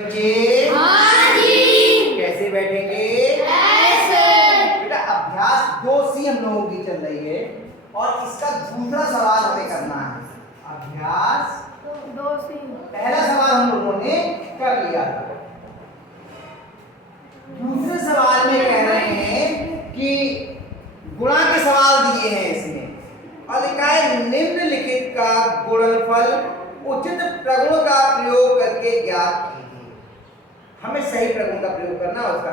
हाँ जी। कैसे बैठेंगे? ऐसे। बेटा अभ्यास 2C हम लोगों की चल रही है और इसका दूसरा सवाल हमें करना है। अभ्यास 2C। पहला सवाल हम लोगों ने कर लिया था। दूसरे सवाल में कह रहे हैं कि गुणा के सवाल दिए हैं इसमें और लिखा है निम्नलिखित का गुणनफल उचित प्रगुण का प्रयोग करके ज्ञात कीजिए। हमें सही प्रगुण का प्रयोग करना है उसका,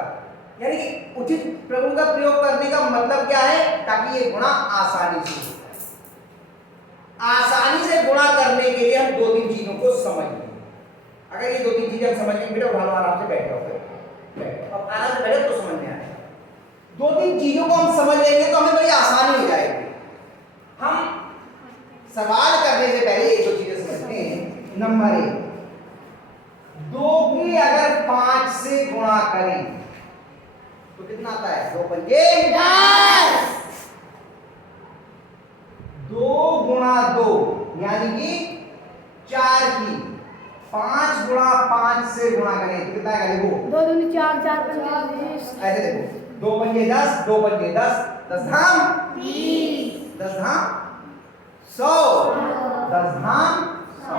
यानी कि उचित प्रगुण का प्रयोग करने का मतलब क्या है, ताकि ये गुणा आसानी से हो जाए। आसानी से गुणा करने के लिए हम दो तीन चीजों को समझ लें। अगर ये दो तीन चीजें हम समझ लेंगे, बेटा उठा लो आराम से, बैठो अब आराम से बैठो तो समझ में आएगा। दो तीन चीजों को हम समझ लेंगे तो हमें बड़ी आसानी हो जाएगी। हम सवाल करने से पहले ये दो चीजें समझते हैं। नंबर 1, 2 की अगर 5 से गुणा करें तो कितना आता है? 2 पंजे 10। 2 गुणा 2 यानी कि 4 की 5 गुणा 5 से गुणा करें तो कितना आएगा? देखो 2 दूनी 4, 4 पंजे 20। ऐसे देखो, 2 पंजे 10, 2 पंजे 10, 10 धाम 20, 10 धाम 100, 10 धाम 100,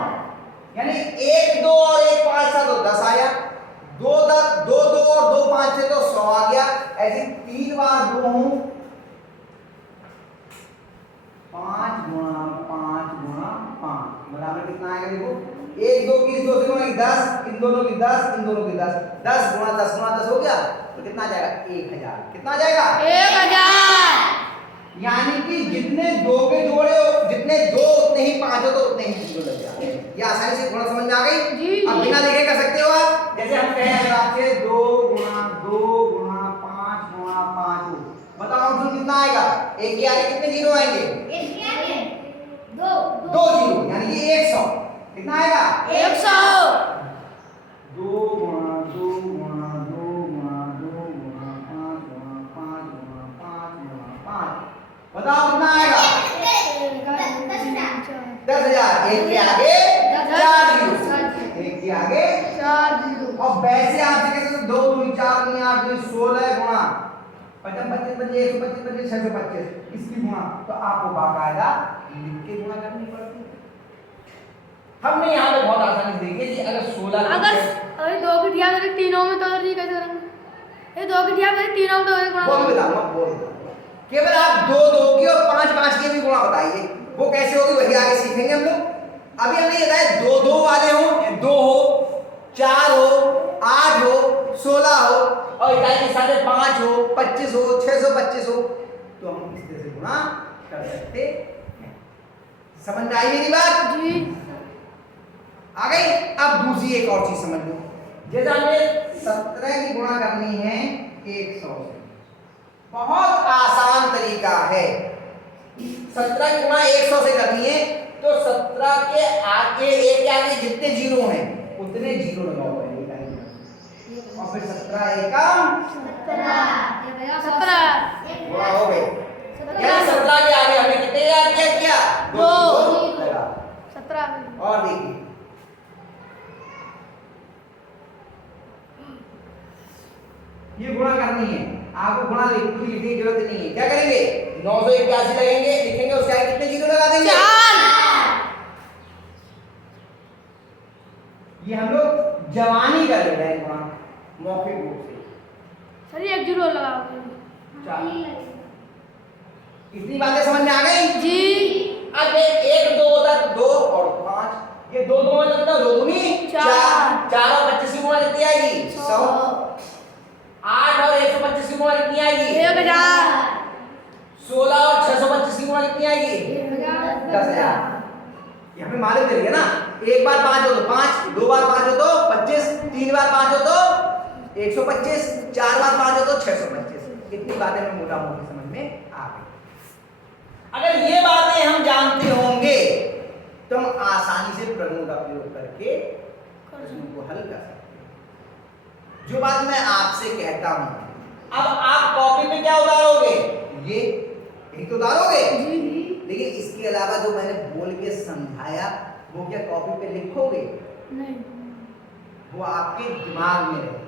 यानी 1 2 और 1 5 था तो 10 आया, 2 10 2 2 और 2 5 थे तो 100 आ गया। ऐसे 3 बार 2 हूं, 5 गुणा 5 गुणा 5 बराबर कितना आएगा? देखो 1 2 की 2 से गुणा 10, इन दोनों की 10, इन दोनों की 10, 10 गुणा 10 गुणा 10 हो गया तो कितना आ जाएगा? 1000। कितना आ जाएगा? 1000। यानी कि जितने 2 के जोड़े हो, जितने 2 उतने ही 5 हो तो उतने ही 0 लग जाते हैं। ये आसानी से गुणा समझ में आ गई? जी। अब बिना लिखे कर सकते हो आप। जैसे हम कहें अगर आपसे 2 गुणा 5 गुणा 5 हो, बताओ आंसर कितना आएगा? 1 के आगे कितने जीरो आएंगे? 1 के आगे 2 2 जीरो, यानी कि 100। कितना आएगा? 100। 2 गुणा 2 गुणा 2 गुणा 2 गुणा 5 गुणा 5 गुणा 5 गुणा 5, बताओ कितना आएगा? 10,000। 1 के आगे 4 जीरो, 1 के आगे 4 जीरो। और वैसे आप देखेंगे तो 2 दूनी 4 दूनी 8 दूनी 16 गुणा 55 25 25 125 25 625 इसकी गुणा तो आपको बाकायदा लिख के गुणा करनी पड़ती है। हमने यहाँ पे बहुत आसानी से देखी है कि अगर 16 अगर 2 की दिया तो तीनों में तो नहीं कैसे करेंगे? ये 2 की दिया तो तीनों में तो गुणा वो भी बताऊंगा, वो भी बताऊंगा। केवल आप 2 2 की और 5 5 की भी गुणा बताइए, वो कैसे होगी वही आगे सीखेंगे हम लोग। अभी हमने ये बताया 2 2 वाले हो, 2 हो, 4 हो, 8 हो, 16 हो और इकाई के साथ 5 हो, 25 हो, 625 हो, तो हम इस तरह से गुणा कर सकते हैं। समझ में आई मेरी बात? जी। आ गई? अब दूसरी एक और चीज समझ लो। जैसे हमें 17 की गुणा करनी है 100 से, बहुत आसान तरीका है। 17 की गुणा 100 से करनी है तो 17 के आगे 1 के आगे जितने जीरो हैं उतने जीरो लगाओ पहले और फिर 17 एकम 17 गुणा हो गए। यानी 17 के आगे हमने कितने याद किया? 2 लगा। 17 और देखिए ये गुणा करनी है, आपको गुणा लिखने की जरूरत नहीं है। क्या करेंगे? 981 लगेंगे, लिखेंगे, उसके आगे कितने जीरो लगा देंगे? 4। ये हम लोग जवानी कर ले रहे हैं गुणा मौखिक रूप से। सर 1 जीरो लगाओ। इतनी बातें समझ में आ गई? जी। अब 1 2 तक 2 और 5, ये 2 2 में कितना? 2 दूनी 4, 4 और 25 की गुणा कितनी आएगी? 100। 8 और 125 की गुणा कितनी आएगी? 1000। 16 और 625 की गुणा कितनी आएगी? 10,000। यहाँ पे मालूम चल गया ना, एक बार 5 हो तो 5, 2 बार 5 हो तो 25, 3 बार 5 हो तो 125, 4 बार 5 हो तो 625। इतनी बातें में मोटा मोटी समझ में आ गई। अगर ये बातें हम जानते होंगे तो हम आसानी से प्रगुण का प्रयोग करके प्रश्नों को हल कर सकते हैं। जो बात मैं आपसे कहता हूं, अब आप कॉपी पे क्या उतारोगे? ये यही तो उतारोगे। लेकिन इसके अलावा जो मैंने बोल के समझाया वो क्या कॉपी पे लिखोगे? नहीं। वो आपके दिमाग में रहे।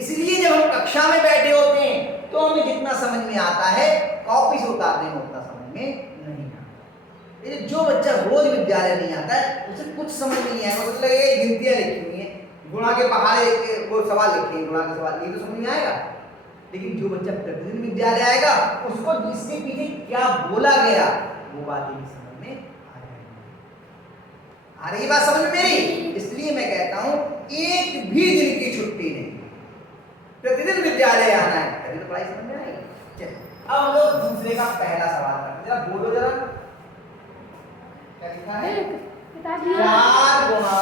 इसलिए जब हम कक्षा में बैठे होते हैं तो हमें जितना समझ में आता है कॉपी से उतारने में उतना समझ में नहीं आता। ये जो बच्चा रोज विद्यालय नहीं आता है उसे कुछ समझ में नहीं आएगा, मतलब ये गिनतियां लिखी हुई हैं, गुणा के पहाड़े वो सवाल लिखे हैं, गुणा के सवाल, ये तो समझ में आएगा। लेकिन जो बच्चा प्रतिदिन विद्यालय आएगा उसको इसके पीछे क्या बोला गया वो बातें भी समझ में आ जाएगी। आ रही बात समझ में मेरी? इसलिए मैं कहता हूं एक भी दिन की छुट्टी नहीं, प्रतिदिन विद्यालय आना है, तभी तो पढ़ाई समझ में आएगी। चलिए अब हम लोग दूसरे का पहला सवाल करते हैं, जरा बोलो जरा क्या लिखा है। 4 गुणा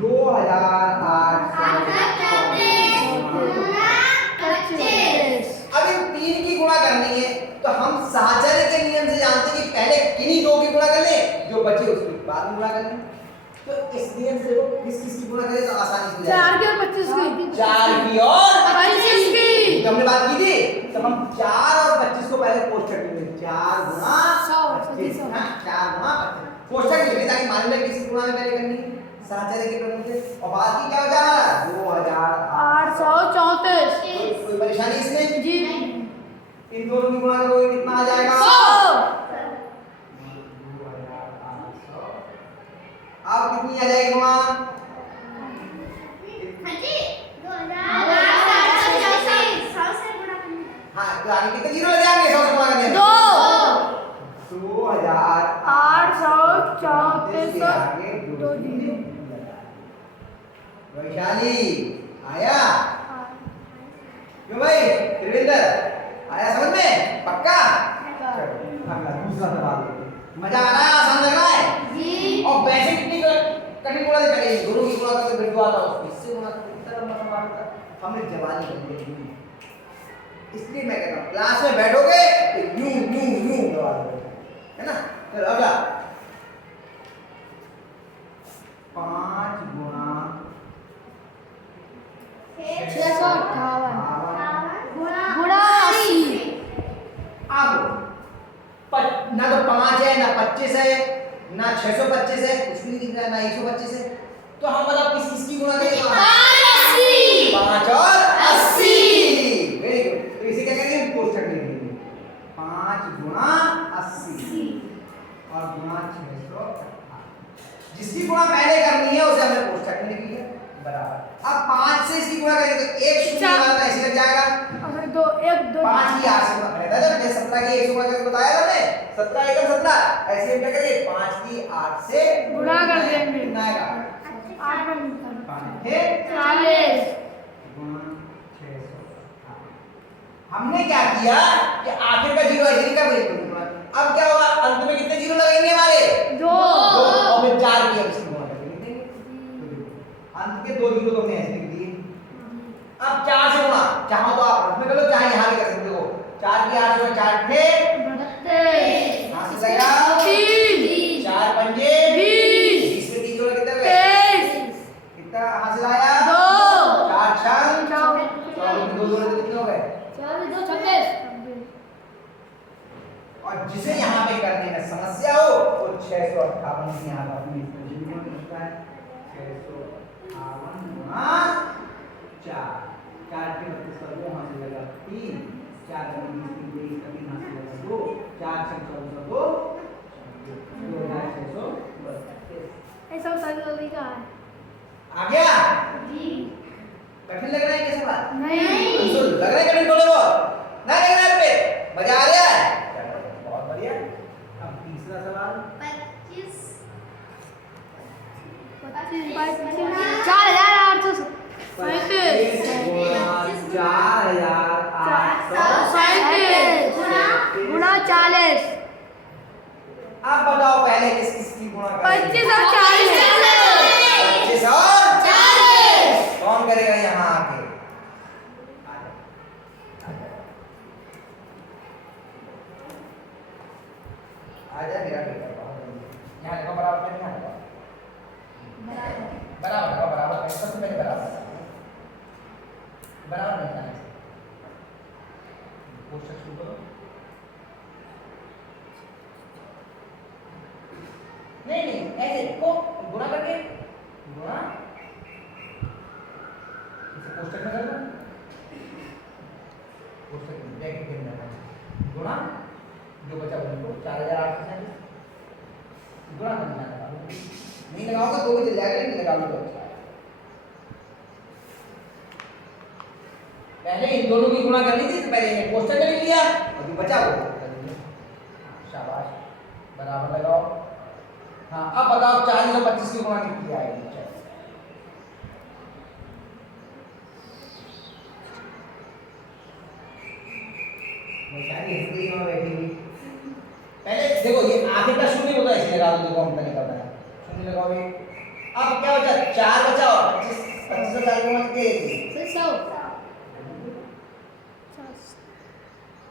2834। अब इन 3 की गुणा करनी है तो हम साहचर्य के नियम से जानते हैं कि पहले किन्हीं 2 की गुणा कर लें, जो बचे उसके बाद में गुणा कर लें। तो इस नियम से वो किस की गुणा करें तो आसानी से 4 की और 25 की, 4 की और 25 की, तो हमने बात की थी, तो हम 4 और 25 को पहले कोष्ठक में 4 गुणा 25, हां 4 गुणा 25 कोष्ठक लिखें ताकि मालूम है किस गुणा में पहले करनी है, साहचर्य के प्रमेय से। और बाकी क्या बचा हमारा 2834। कोई परेशानी इसमें जी इन दोनों की गुणा करोगे कितना आ जाएगा 100। अब कितनी आ जाएगी गुणा हाँ तो आगे कितने जीरो लग जाएंगे 100 से गुणा करने 2834 आगे 2 जीरो। वैशाली आया क्यों भाई त्रिवेंद्र आया समझ में पक्का? चलो अगला दूसरा सवाल मजा आ रहा है, आसान लग रहा है जी। और वैसे कितनी कठिन गुणा से करेंगे, दोनों की गुणा करके बिंदु आता है इससे गुणा करके इतना लंबा सवाल होता हमने जवानी कर दी। इसलिए मैं कहता हूं क्लास में बैठोगे तो यूं यूं यूं दबा दोगे, है ना। चलो अगला 5 गुणा 658 गुणा 80। अब ना तो 5 है ना 25 है ना 625 है, कुछ भी नहीं दिख रहा है, ना 125 है, तो हम बताओ किस किस की गुणा करेंगे 5 और 80। वेरी गुड, तो इसे क्या करेंगे कोष्ठक में लिखेंगे 5 गुणा 80 और गुणा 658। जिसकी गुणा पहले करनी है उसे हमने कोष्ठक में लिख लिया बराबर। अब 5 से इसकी गुणा करेंगे तो 1 शून्य वाला ऐसे लग जाएगा, और 2 1 2 5 की 8 से गुणा करेगा जब मैं 17 की 1 से गुणा करके बताया था मैंने 17 एकम 17, ऐसे हम क्या करेंगे 5 की 8 से गुणा कर देंगे, कितना आएगा 8 में 5 है 40 गुणा 600। हमने क्या किया कि आखिर का जीरो ऐसे लिखा बोले अब क्या होगा अंत में कितने जीरो लगेंगे हमारे 2 और फिर 4 की हम इसकी गुणा करके लिख देंगे, अंत के 2 जीरो तो हमने ऐसे लिख दिए। अब 4 से गुणा चाहो तो आप इसमें कर लो चाहे यहां भी कर सकते हो, 4 की 8 से 4 थे 32 हां से लगा 3 4 पंजे 20 इसमें 3 जोड़ा कितना गए 23 कितना हासिल आया 2 4 छंग 4 2 जोड़े तो कितने हो गए 2 26। और जिसे यहाँ पे करने में समस्या हो तो 658 से यहाँ पर अपनी पोजीशन में लिखता है 658 गुणा 4 4 के 32 का 2 हाथ से लगा 3 4 का 20 की 23 का 3 हाथ से लगा 2 4 6 14 2 2632 ऐसा सारी तरीका है आ गया। जी। कठिन लग रहा है कैसे बात नहीं अंशुल लग रहा है कठिन थोड़े बहुत ना लग रहा है पे मजा आ रहा है बहुत बढ़िया। अब तीसरा सवाल 40,800 गुणा 40। अब बताओ पहले किस किस की गुणा करेंगे 25 और 40 25 और 40 कौन करेगा यहाँ आके आ जा मेरा बेटा यहाँ देखो बराबर नहीं यहाँ देखो बराबर देखो बराबर सबसे पहले बराबर बराबर नहीं जाना कोष्ठक शुरू करो नहीं नहीं ऐसे को गुणा करके गुणा इसे कोष्टक में कर दो, कोष्टक में ब्रैकेट के अंदर गुणा जो बचा उनको 4837 गुणा करना है। नहीं लगाओगे तो भी चल जाएगा, नहीं लगाओगे तो अच्छा है। पहले इन दोनों की गुणा कर ली थी, तो पहले इन्हें कोष्टक में लिख लिया और जो बचा वो शाबाश, बराबर लगाओ। हाँ अब बताओ 425 की गुणा कितनी आएगी? वैशाली हंस रही है वहाँ बैठी हुई। पहले देखो ये आखिर का शून्य होता है, इसलिए लगा दो, देखो हमका निकल रहा है शून्य लगाओगे। अब क्या बचा? 4 बचा और 25 25 से 4 को मत के 100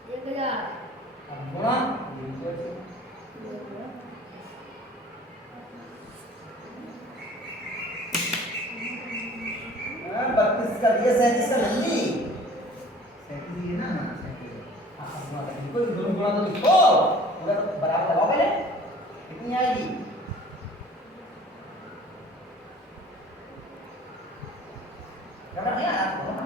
1000 अब गुणा 32 का दिया, 37 का नंदी 37 ये ना 37। हाँ गुणा कर इनको, दोनों गुणा तो लिखो, अगर बराबर लगाओ पहले कितनी आएगी? क्या नहीं आया आपको ना?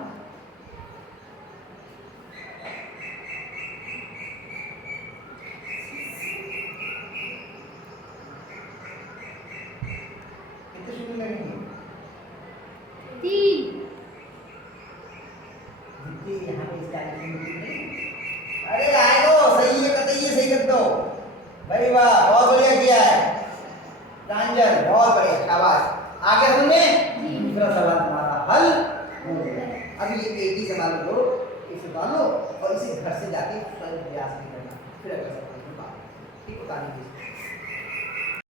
कितने शून्य लगेंगे? 3 जितनी यहाँ पे इसका अरे आए दो, सही है, कतई है, सही कर दो भाई, वाह बहुत बढ़िया किया है प्रांजल, बहुत बढ़िया, शाबाश। आगे हमने दूसरा सवाल तुम्हारा हल हो गया। अब ये एक ही सवाल लो, इसे डालो और इसे घर से जाके स्वयं प्रयास भी करना, फिर अगर सब ठीक बता दीजिए।